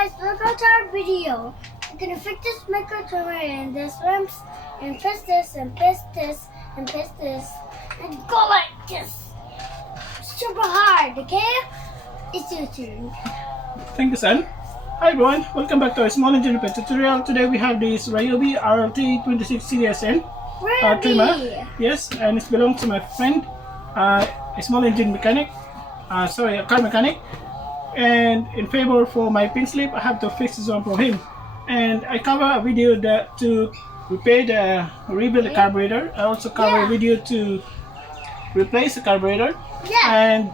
guys, welcome to our video. We're gonna fix this microtumor and this worms and press this and press this and press this and go like this. Super hard, okay? It's your turn. Thank you, son. Hi everyone, welcome back to our small engine repair tutorial. Today we have this Ryobi RLT26CDSN trimmer. Yes, and it belongs to my friend, a small engine mechanic, a car mechanic. And in favor for my pin slip, I have to fix this one for him. And I cover a video that to repair rebuild the carburetor. I also cover a video to replace the carburetor. And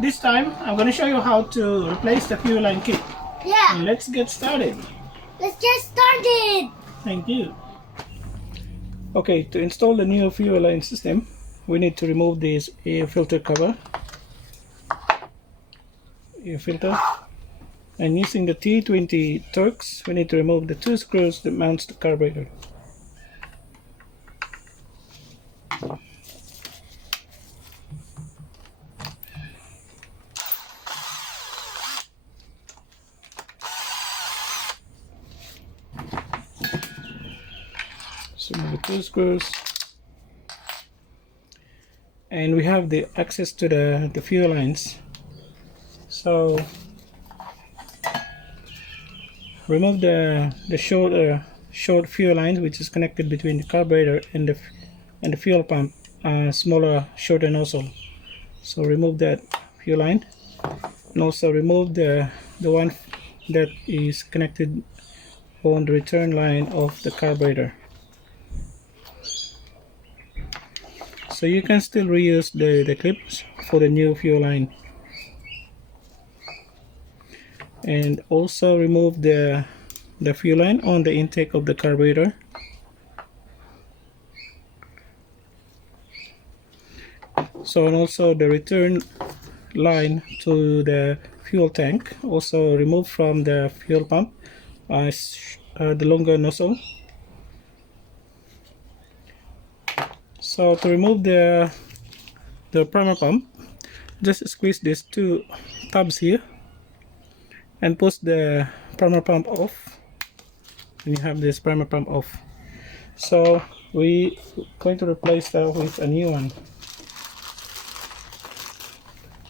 this time I'm going to show you how to replace the fuel line kit. And let's get started. Let's get started. Thank you. Okay, to install the new fuel line system, we need to remove this air filter cover. Air filter, and using the T20 Torx, we need to remove the two screws that mounts the carburetor. So remove the two screws, and we have the access to the fuel lines. So remove the short fuel lines which is connected between the carburetor and the fuel pump, smaller shorter nozzle. So remove that fuel line, and also remove the one that is connected on the return line of the carburetor. So you can still reuse the clips for the new fuel line. And also remove the fuel line on the intake of the carburetor. So, and also the return line to the fuel tank, also remove from the fuel pump, the longer nozzle. So to remove the primer pump, just squeeze these two tabs here and push the primer pump off, and you have this primer pump off. So we're going to replace that with a new one.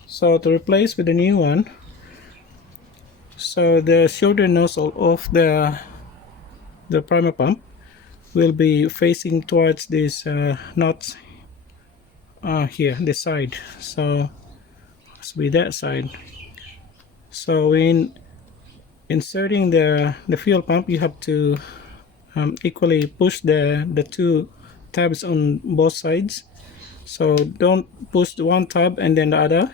So to replace with the new one, so the shorter nozzle of the primer pump will be facing towards this nuts here, this side. So it's be that side. So in inserting the fuel pump, you have to equally push the two tabs on both sides. So don't push one tab and then the other,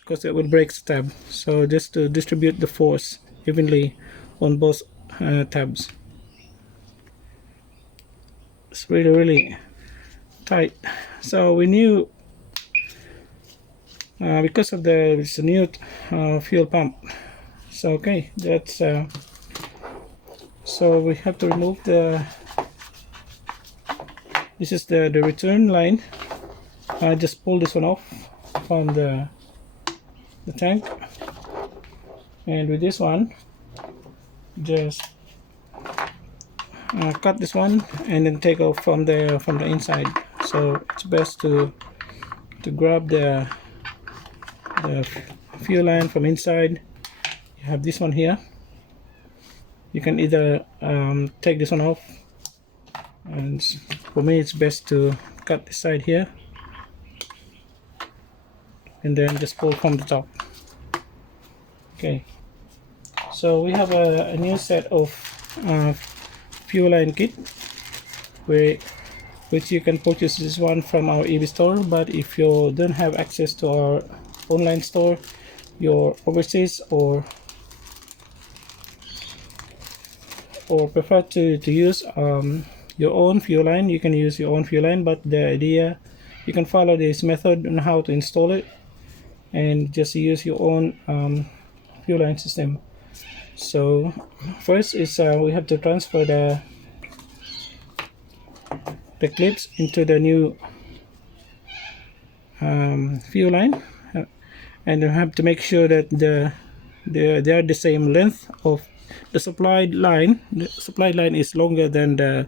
because it will break the tab. So just to distribute the force evenly on both tabs. It's really tight. So we knew because of it's a new fuel pump. So okay, that's so we have to remove this is the return line. I just pull this one off from the tank, and with this one just cut this one and then take off from the inside. So it's best to grab the fuel line from inside. You have this one here. You can either take this one off, and for me it's best to cut this side here and then just pull from the top. Okay, so we have a new set of fuel line kit which you can purchase this one from our EB store. But if you don't have access to our online store, you're overseas or prefer to use your own fuel line, you can use your own fuel line. But the idea, you can follow this method on how to install it and just use your own fuel line system. So first is we have to transfer the clips into the new fuel line, and you have to make sure that they are the same length of the supplied line. The supplied line is longer than the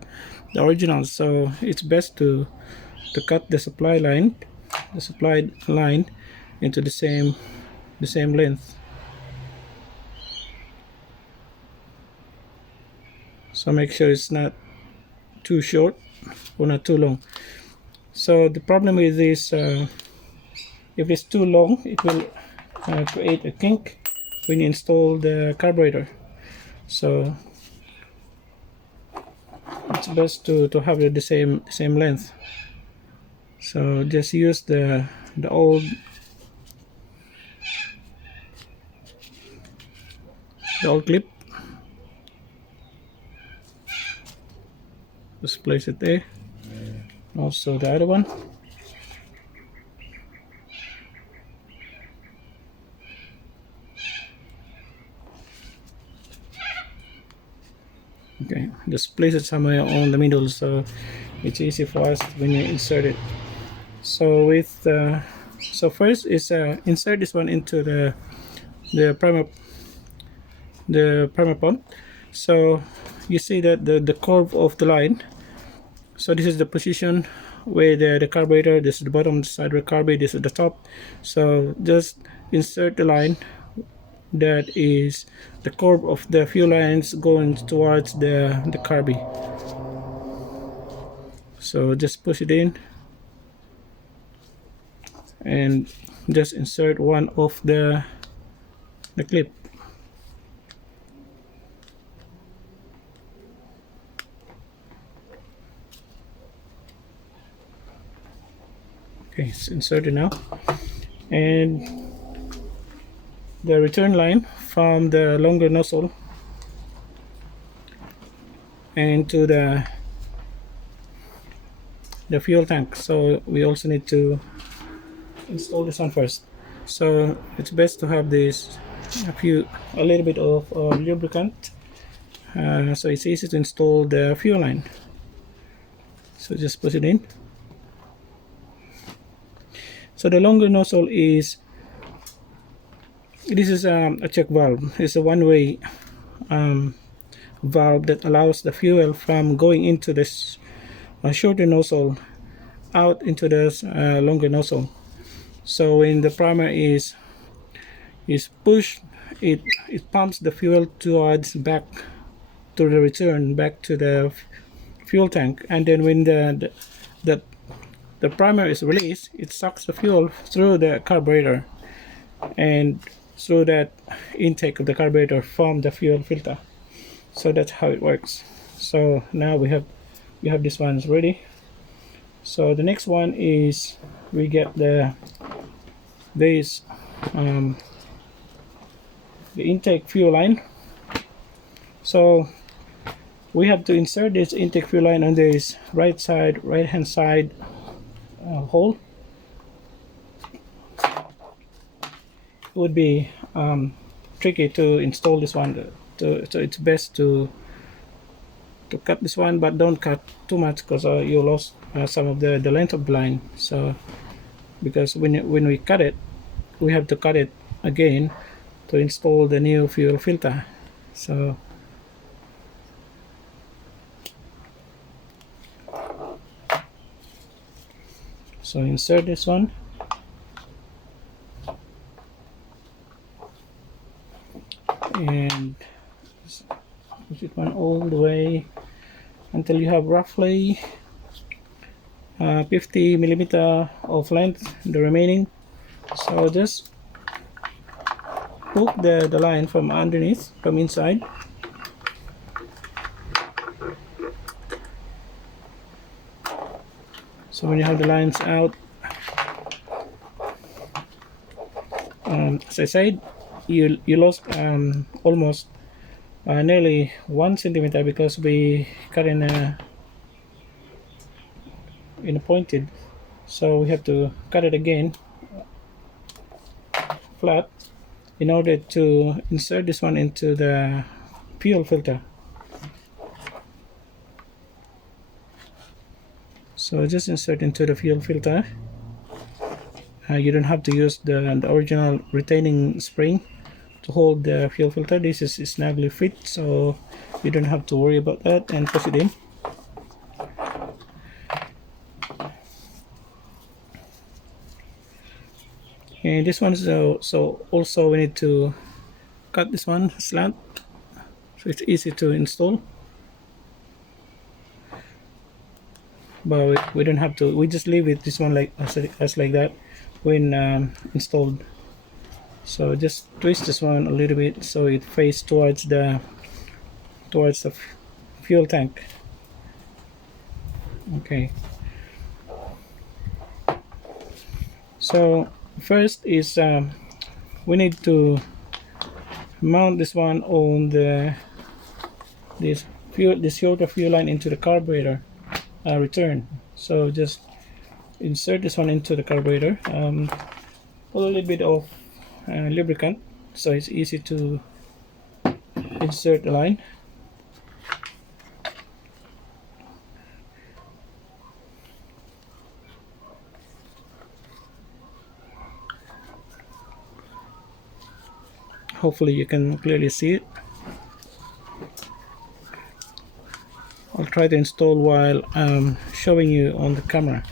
original, so it's best to cut the supplied line into the same length. So make sure it's not too short or not too long. So the problem with this, if it's too long, it will create a kink when you install the carburetor. So it's best to have it the same length. So just use the old clip. Just place it there. Also the other one. Okay, just place it somewhere on the middle so it's easy for us when you insert it. So with so first is insert this one into the primer pump. So you see that the curve of the line. So this is the position where the carburetor, this is the bottom side of the carburetor, this is the top. So just insert the line that is the curve of the fuel lines going towards the carby. So just push it in and just insert one of the clip. Okay, it's inserted now. And the return line from the longer nozzle into the fuel tank. So we also need to install this one first. So it's best to have this a little bit of lubricant, so it's easy to install the fuel line. So just put it in. So the longer nozzle is a check valve. It's a one-way valve that allows the fuel from going into this shorter nozzle out into this longer nozzle. So when the primer is pushed, it pumps the fuel towards back to the return back to the fuel tank, and then when the primer is released, it sucks the fuel through the carburetor and through that intake of the carburetor from the fuel filter. So that's how it works. So now we have this one ready. So the next one is we get the intake fuel line. So we have to insert this intake fuel line on this right hand side hole. It would be tricky to install this one, so it's best to cut this one, but don't cut too much because you lost some of the length of the line. So because when we cut it, we have to cut it again to install the new fuel filter. So insert this one, and push it one all the way until you have roughly 50 millimeter of length, the remaining. So just hook the line from underneath, from inside. So when you have the lines out, as I said, you lost almost nearly 1 centimeter because we cut in a pointed. So we have to cut it again flat in order to insert this one into the fuel filter. So just insert into the fuel filter. You don't have to use the original retaining spring to hold the fuel filter. This is snugly fit, so you don't have to worry about that, and push it in. And this one is so also we need to cut this one slant, so it's easy to install. But we don't have to, we just leave it this one like as like that when installed. So just twist this one a little bit so it faces towards the fuel tank. Okay, so first is we need to mount this one on this fuel line into the carburetor return. So just insert this one into the carburetor, put a little bit of lubricant so it's easy to insert the line. Hopefully you can clearly see it. I'll try to install while showing you on the camera.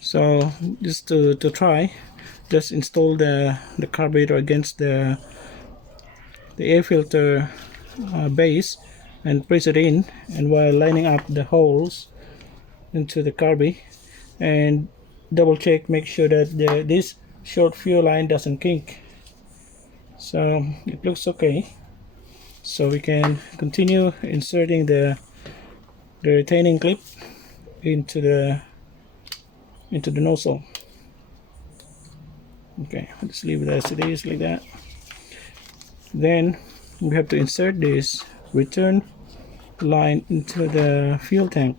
So just to try, just install the carburetor against the air filter base and press it in, and while lining up the holes into the carby, and double check, make sure that this short fuel line doesn't kink. So it looks okay, so we can continue inserting the retaining clip into the nozzle. Okay, let's leave it as it is like that. Then we have to insert this return line into the fuel tank.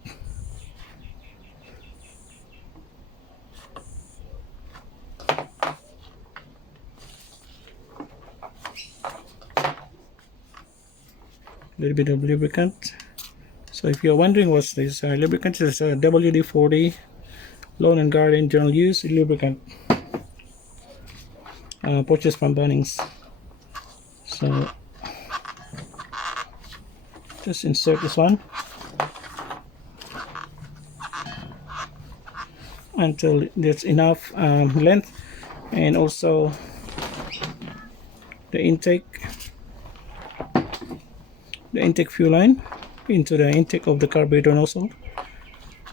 A little bit of lubricant. So if you're wondering what's this lubricant, is a WD-40 Lawn and Garden general use lubricant, purchased from Bunnings. So just insert this one until there's enough length, and also the intake fuel line into the intake of the carburetor nozzle.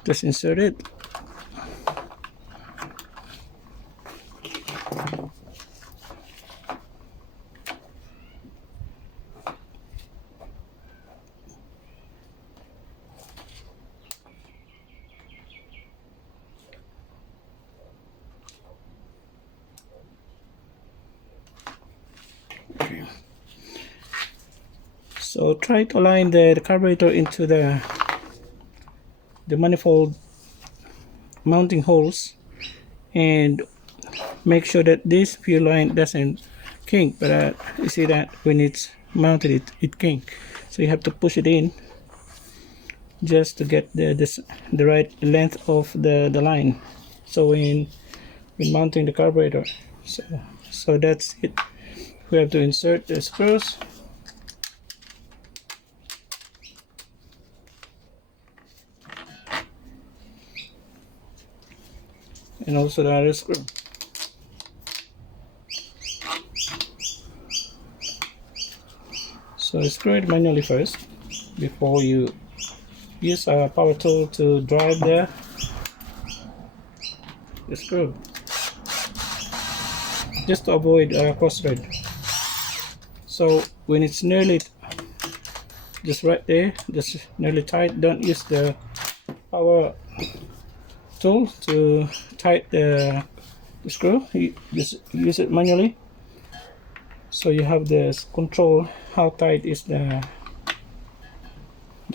Just insert it. Okay. So try to align the carburetor into the manifold mounting holes, and make sure that this fuel line doesn't kink. But you see that when it's mounted, it kink. So you have to push it in just to get the right length of the line. So when mounting the carburetor, so that's it. We have to insert the screws. And also the other screw. So screw it manually first before you use a power tool to drive the screw, just to avoid cross thread. So when it's nearly just right there, just nearly tight, don't use the power tool to tighten the screw. You just use it manually, so you have this control how tight is the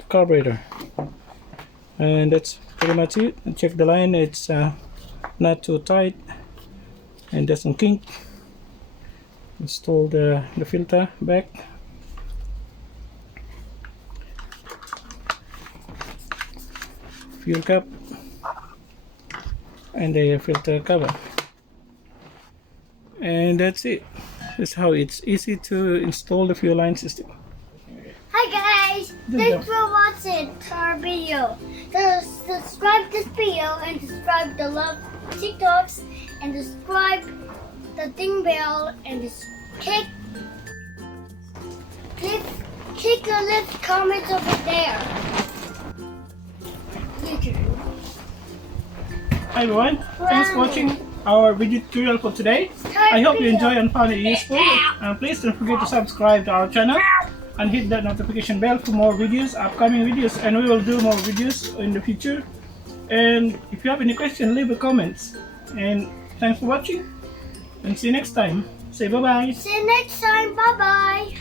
carburetor. And that's pretty much it. Check the line, it's not too tight and doesn't kink. Install the filter back. Fuel cap and the filter cover, and that's it. That's how it's easy to install the fuel line system. Hi guys, thanks for watching our video. So subscribe this video and subscribe the love TikToks and subscribe the ding bell and just click the left comments over there. YouTube. Hi everyone, thanks for watching our video tutorial for today. I hope you enjoy and found it useful. Please don't forget to subscribe to our channel and hit that notification bell for more videos, upcoming videos, and we will do more videos in the future. And if you have any questions, leave a comments. And thanks for watching, and see you next time. Say bye bye. See you next time. Bye bye.